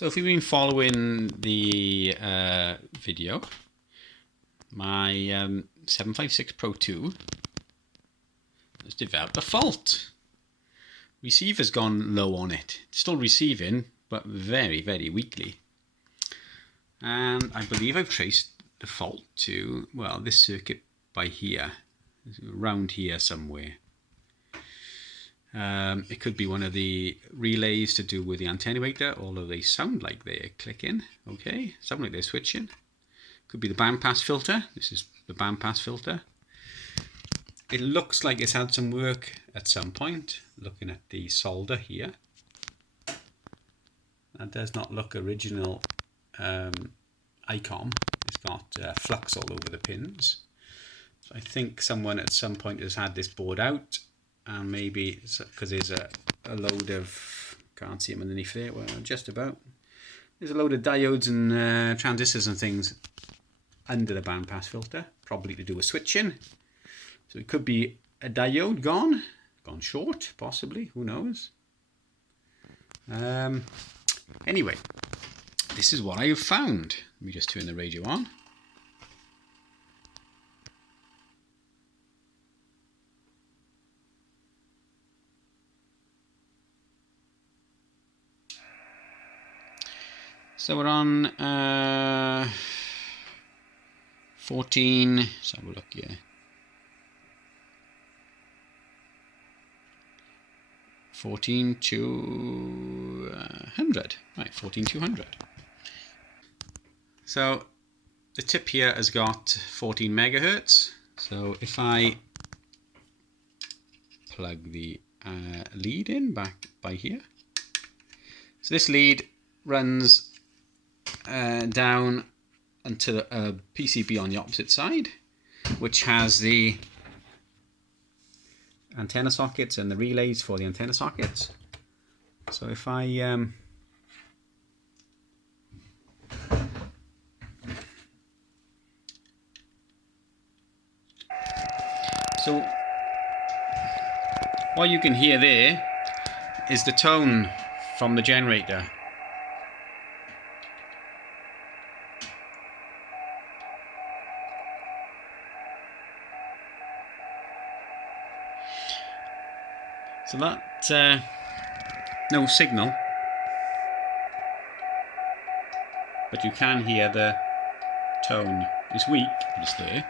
So if you've been following the video, my 756 Pro-2 has developed a fault. Receiver's gone low on it. It's still receiving, but very, very weakly. And I believe I've traced the fault to, well, this circuit by here, around here somewhere. It could be one of the relays to do with the attenuator, although they sound like they're clicking. Okay, sound like they're switching. Could be the bandpass filter. This is the bandpass filter. It looks like it's had some work at some point, looking at the solder here. That does not look original Icom. It's got flux all over the pins. So I think someone at some point has had this board out, and maybe because there's a load of, can't see them underneath there, well, just about. There's a load of diodes and transistors and things under the bandpass filter, probably to do with switching. So it could be a diode gone short, possibly, who knows. Anyway, this is what I have found. Let me just turn the radio on. So we're on 14, let's have a look here. 14200, right, 14200. So the tip here has got 14 megahertz. So if I plug the lead in back by here, so this lead runs down onto a PCB on the opposite side, which has the antenna sockets and the relays for the antenna sockets. So if I so what you can hear there is the tone from the generator. So that, no signal, but you can hear the tone. It's weak, but it's there.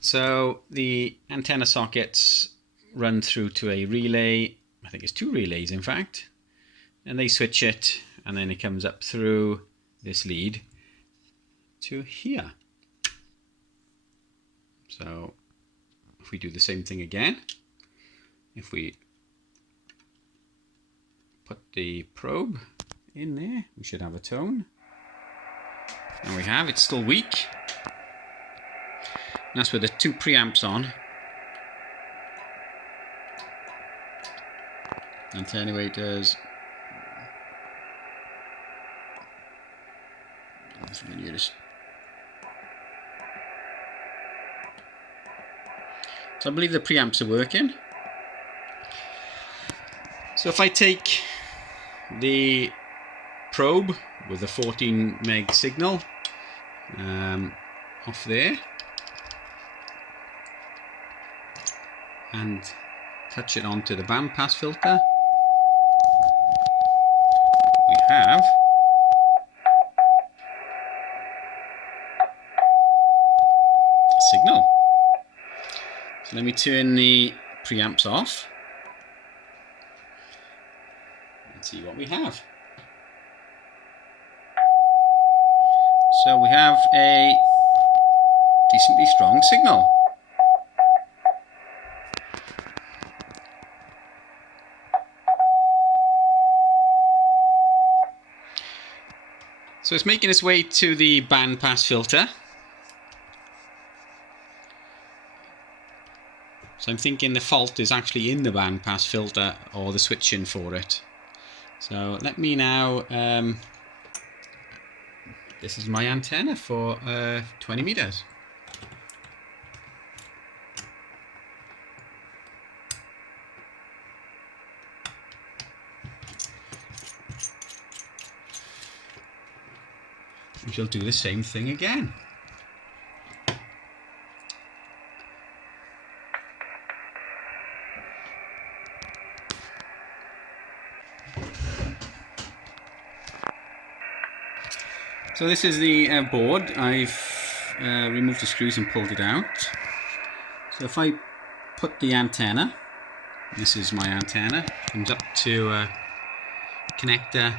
So the antenna sockets run through to a relay, I think it's 2 relays in fact, and they switch it, and then it comes up through this lead to here. So if we do the same thing again, if we put the probe in there, we should have a tone. And we have, it's still weak. And that's with the 2 preamps on. Attenuators. So I believe the preamps are working. So if I take the probe with the 14 meg signal off there and touch it onto the bandpass filter, we have a signal. So let me turn the preamps off and see what we have. So we have a decently strong signal. So it's making its way to the bandpass filter. So I'm thinking the fault is actually in the bandpass filter or the switching for it. So let me now, this is my antenna for 20 meters. we shall do the same thing again. So this is the board. I've removed the screws and pulled it out. So if I put the antenna, this is my antenna, comes up to a connector,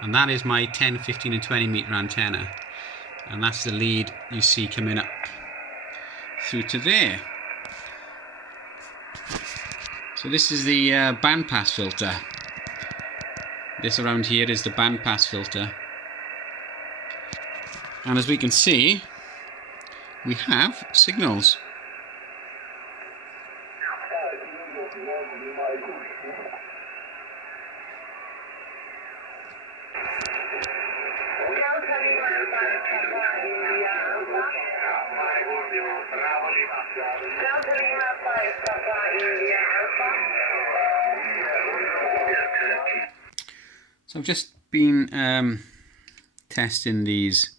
and that is my 10, 15 and 20 meter antenna, and that's the lead you see coming up through to there. So this is the bandpass filter. This around here is the bandpass filter. And as we can see, we have signals. So I've just been testing these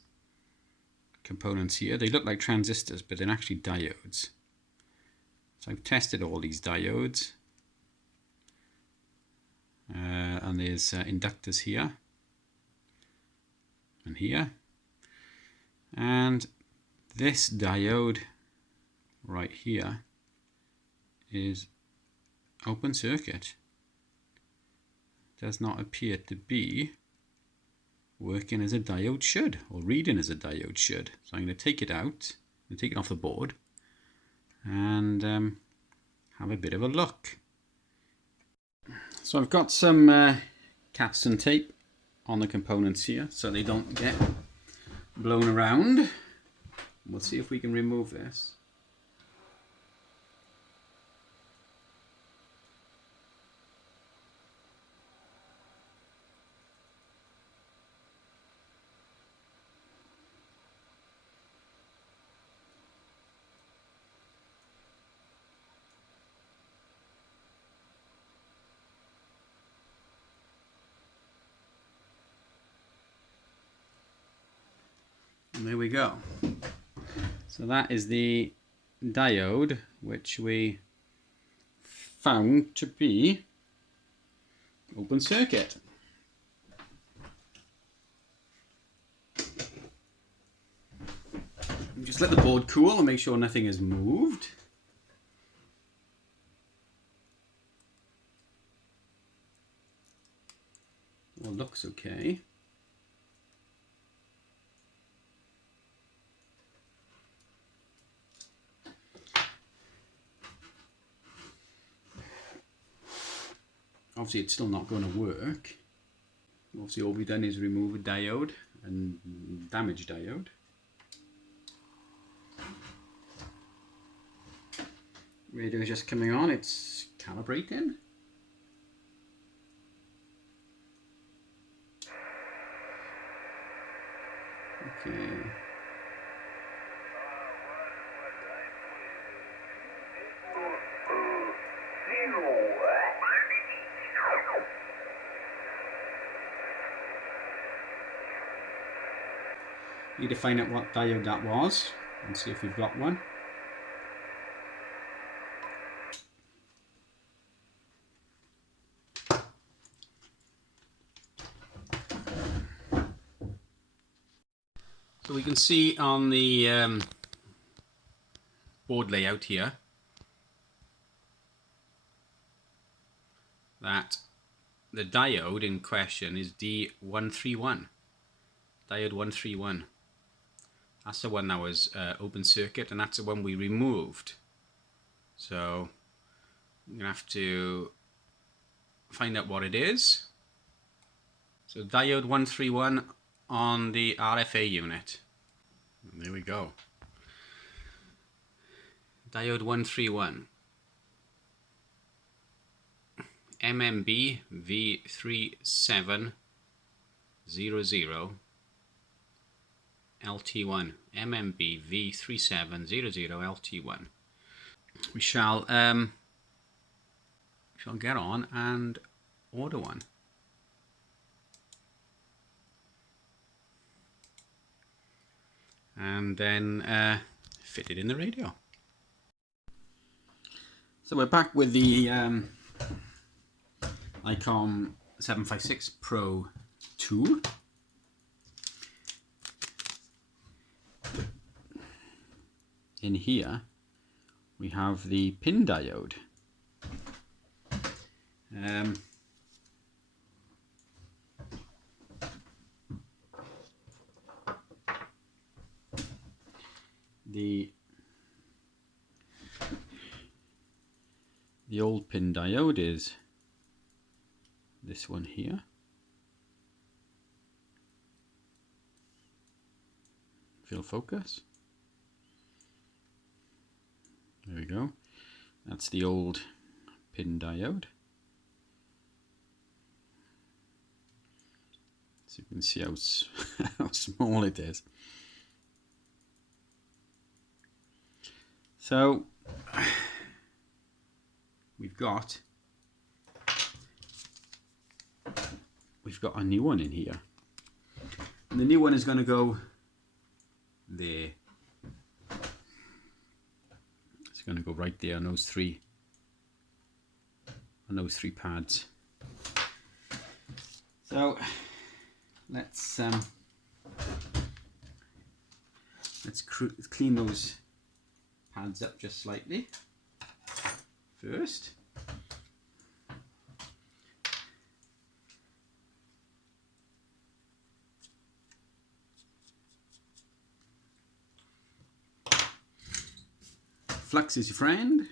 components here. They look like transistors, but they're actually diodes. So I've tested all these diodes, and there's inductors here and here, and this diode right here is open circuit. Does not appear to be working as a diode should, or reading as a diode should. So I'm going to take it out, I'm going to take it off the board, and have a bit of a look. So I've got some capstan tape on the components here so they don't get blown around. We'll see if we can remove this. And there we go. So that is the diode which we found to be open circuit. Just let the board cool and make sure nothing has moved. Well, looks okay. Obviously it's still not going to work. Obviously all we've done is remove a diode and damage diode. Radio is just coming on, it's calibrating. Okay. Need to find out what diode that was and see if we've got one. So we can see on the board layout here that the diode in question is D131. Diode 131. That's the one that was open circuit, and that's the one we removed. So I'm going to have to find out what it is. So diode 131 on the RFA unit. And there we go. Diode 131. MMB V3700 LT1. MMB V3700 LT1. We shall get on and order one. and then fit it in the radio. So we're back with the Icom 756 Pro-2. In here we have the pin diode. The old pin diode is this one here. Fill focus. There we go. That's the old pin diode. So you can see how small it is. So we've got a new one in here, and the new one is going to go there. It's going to go right there on those three pads. So let's clean those pads up just slightly first. Flux is your friend.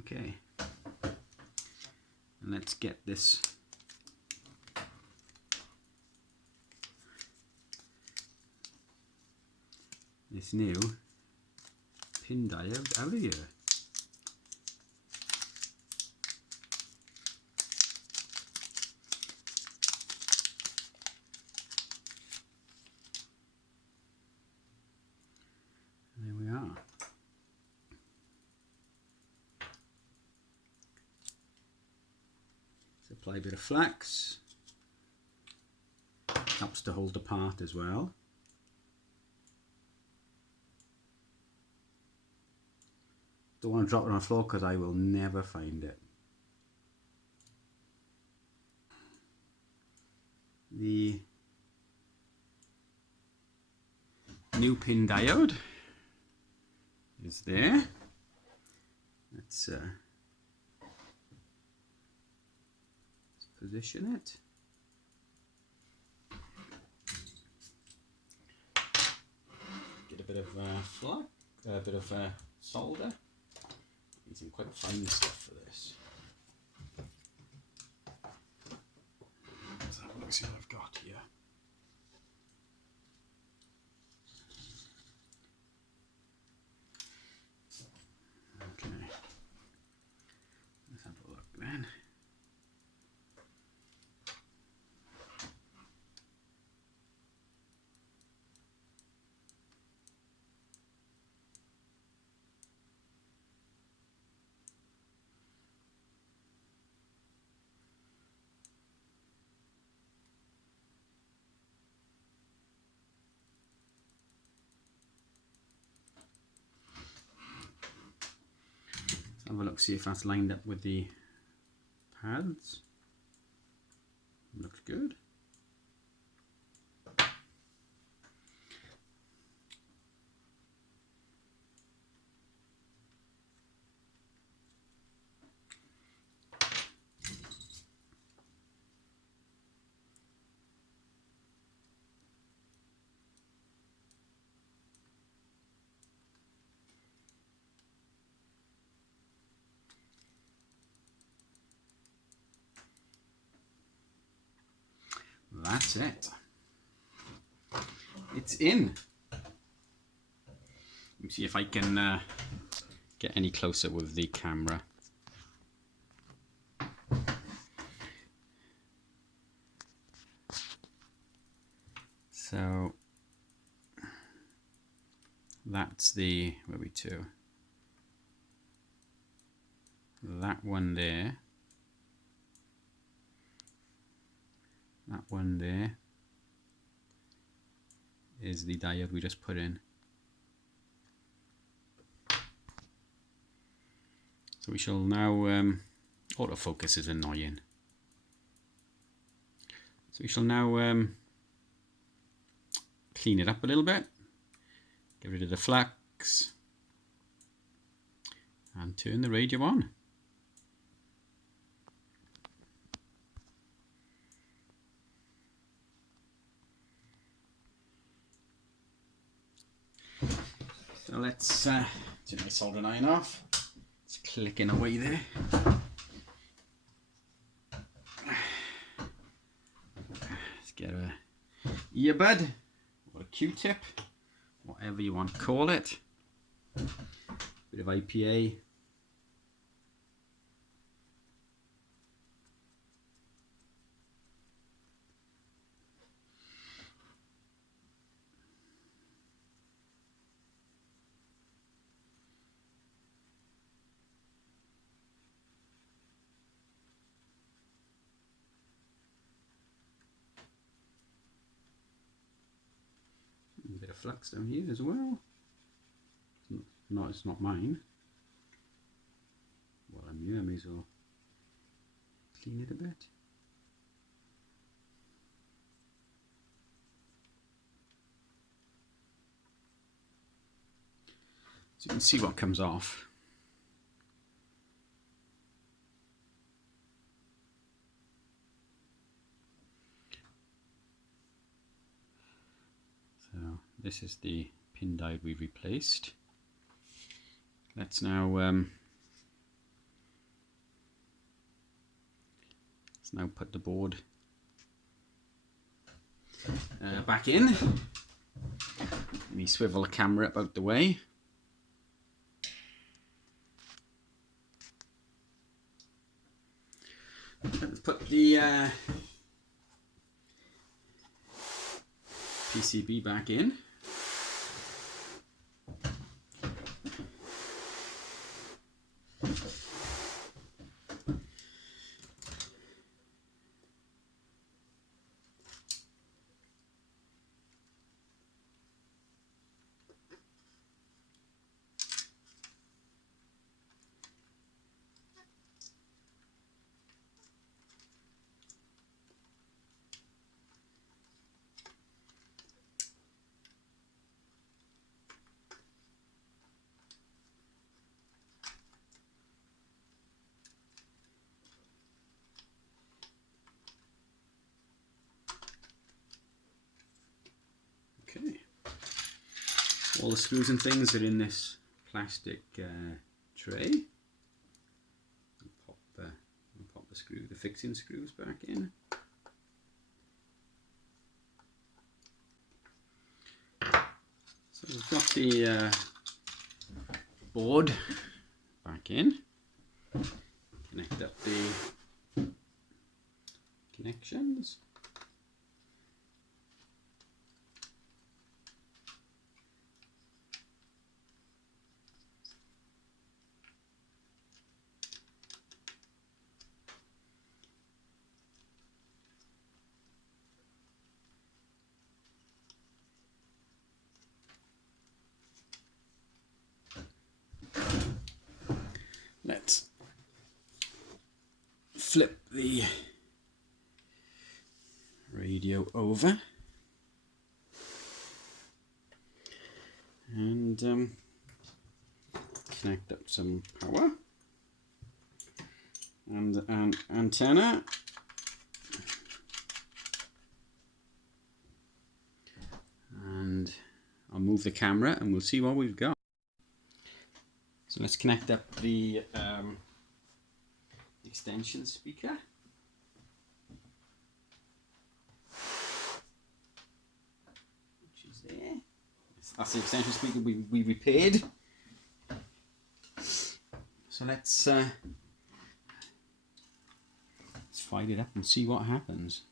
Okay, and let's get this new pin diode out of here. There we are. Apply a bit of flax. Helps to hold the part as well. Don't want to drop it on the floor because I will never find it. The new pin diode is there. Let's position it. Get a bit of flux, a bit of solder. Need some quite fine stuff for this. Let's have a look, see what I've got here. Okay, let's have a look then. Have a look, see if that's lined up with the pads. Looks good. That's it. It's in. Let me see if I can get any closer with the camera. So that's the, where are we to? That one there. That one there is the diode we just put in. So we shall now, autofocus is annoying. So we shall now clean it up a little bit, get rid of the flux, and turn the radio on. So let's turn my soldering iron off. It's clicking away there. Let's get a earbud or a Q-tip, whatever you want to call it. Bit of IPA. A bit of flux down here as well. It's not mine. While I'm here, I may as well clean it a bit. So you can see what comes off. So this is the pin diode we've replaced. Let's now put the board back in. Let me swivel the camera up out the way. Let's put the PCB back in. Okay, all the screws and things are in this plastic tray. Pop the fixing screws back in. So we've got the board back in. Connect up the connections. Let's flip the radio over and connect up some power and an antenna. And I'll move the camera and we'll see what we've got. So let's connect up the extension speaker. Which is there. That's the extension speaker we repaired. So let's fire it up and see what happens.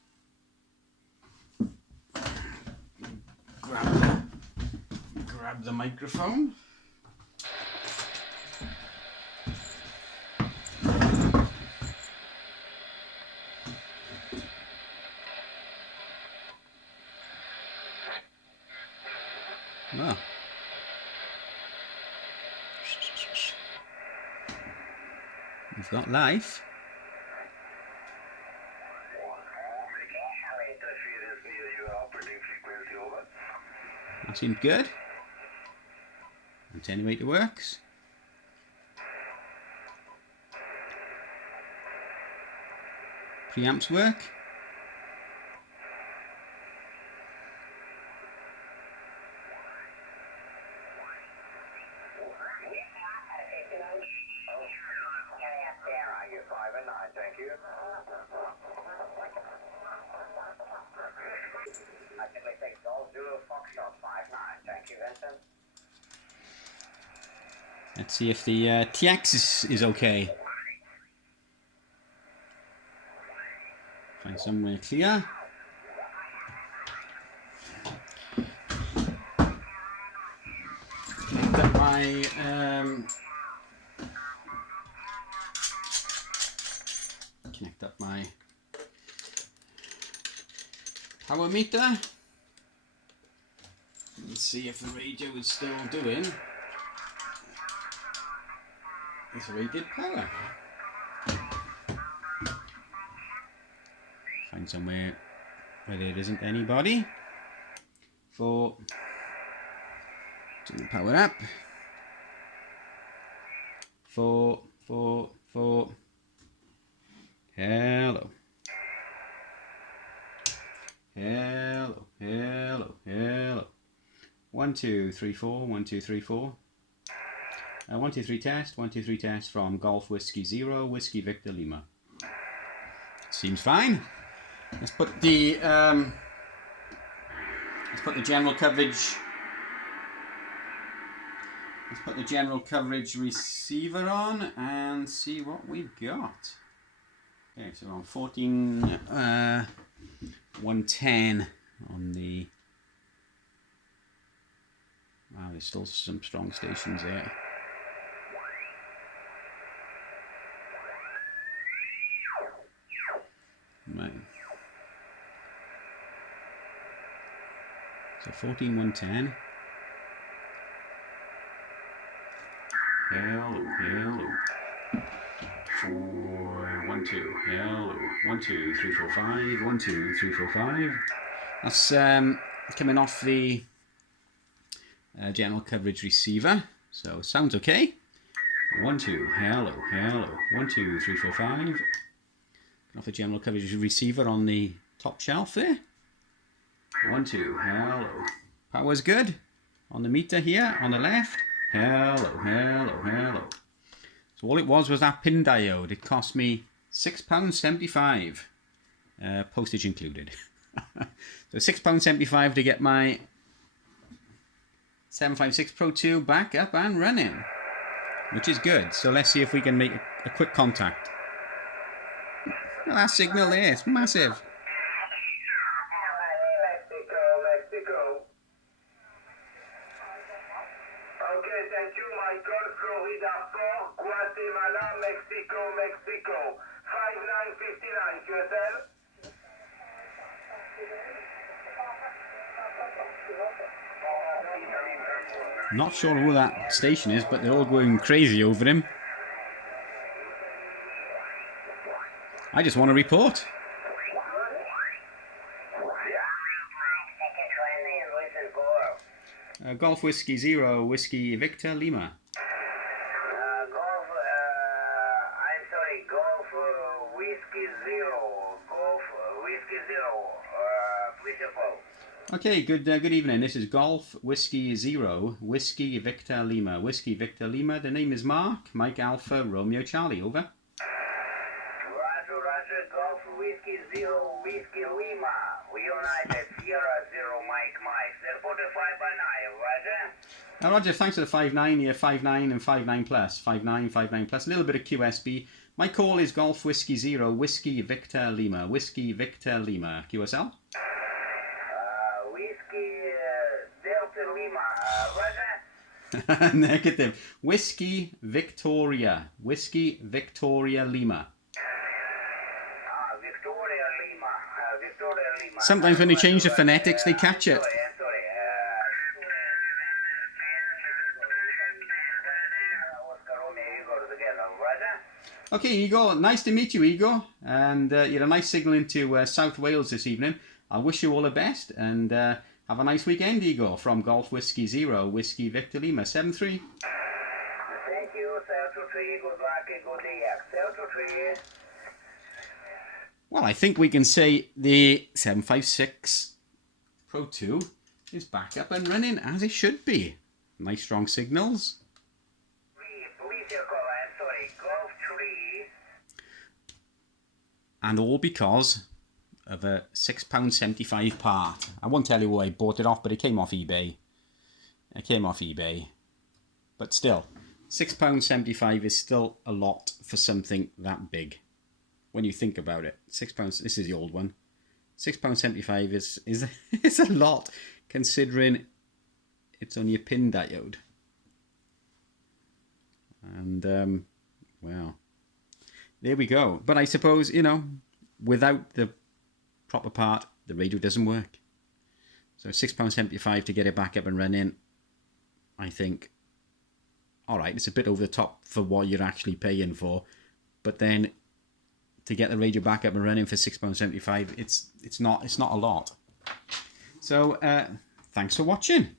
Grab the microphone. Well, we've got life. That seems good. Attenuator works. Preamps work. Let's see if the TX is okay. Find somewhere clear. Connect up my power meter. Let's see if the radio is still doing its rated power. Find somewhere where there isn't anybody. Turn the power up. 4. Hello. 1 2 3 4. 1 2 3 4. 1 2 3 test. 1 2 3 test from Golf Whiskey 0 Whiskey Victor Lima. Seems fine. Let's put the general coverage. Let's put the general coverage receiver on and see what we've got. Okay, so on 110 on the. Wow, there's still some strong stations there. Right. So 14110. Hello. 4 1 2. Hello. 1 2 3 4 5. 1 2 3 4 5. That's coming off the general coverage receiver. So sounds okay. 1 2. Hello. 1 2 3 4 5. Off the general coverage receiver on the top shelf there. 1 2. Hello. Power's good on the meter here on the left. Hello. So all it was that pin diode. It cost me £6.75, postage included. So £6.75 to get my 756 Pro-2 back up and running, which is good. So let's see if we can make a quick contact. Well, that signal there, it's massive. Mexico. Okay, thank you, Michael. Florida 4, Guatemala, Mexico. 5959, QSL. Not sure who that station is, but they're all going crazy over him. I just want to report. Golf Whiskey 0 Whiskey Victor Lima. Golf Whiskey 0. Please report. Okay, good evening. This is Golf Whiskey 0 Whiskey Victor Lima. Whiskey Victor Lima. The name is Mark. Mike Alpha Romeo Charlie. Over. Roger. Golf Whiskey 0 Whiskey Lima. We United Sierra 0 Mike. Report 5-9. Roger. Roger, thanks for the 5.9 here. 5.9 and 5.9 plus. 5.9 plus. A little bit of QSB. My call is Golf Whiskey 0 Whiskey Victor Lima. Whiskey Victor Lima. QSL? Whiskey Delta Lima. Roger. Negative. Whiskey Victoria. Whiskey Victoria Lima. Victoria Lima. Victoria Lima. Sometimes when they change the phonetics, they catch it. I'm sorry. Okay, Igor. Nice to meet you, Igor. And you had a nice signal into South Wales this evening. I wish you all the best and have a nice weekend, Igor. From Golf Whiskey 0, Whiskey Victor Lima 73. Thank you, Sel-2-3. Good luck and good day. Sel-2-3. Well, I think we can say the 756 Pro 2 is back up and running as it should be. Nice strong signals. Police call. I'm sorry. Gw0wvl. And all because of a £6.75 part. I won't tell you where I bought it off, but it came off eBay. It came off eBay. But still, £6.75 is still a lot for something that big. When you think about it, £6. This is the old one. £6.75 is a lot, considering it's only a pin diode. And well, there we go. But I suppose, you know, without the proper part, the radio doesn't work. So £6.75 to get it back up and running, I think, all right, it's a bit over the top for what you're actually paying for, but then to get the radio back up and running for £6.75, it's not a lot. So thanks for watching.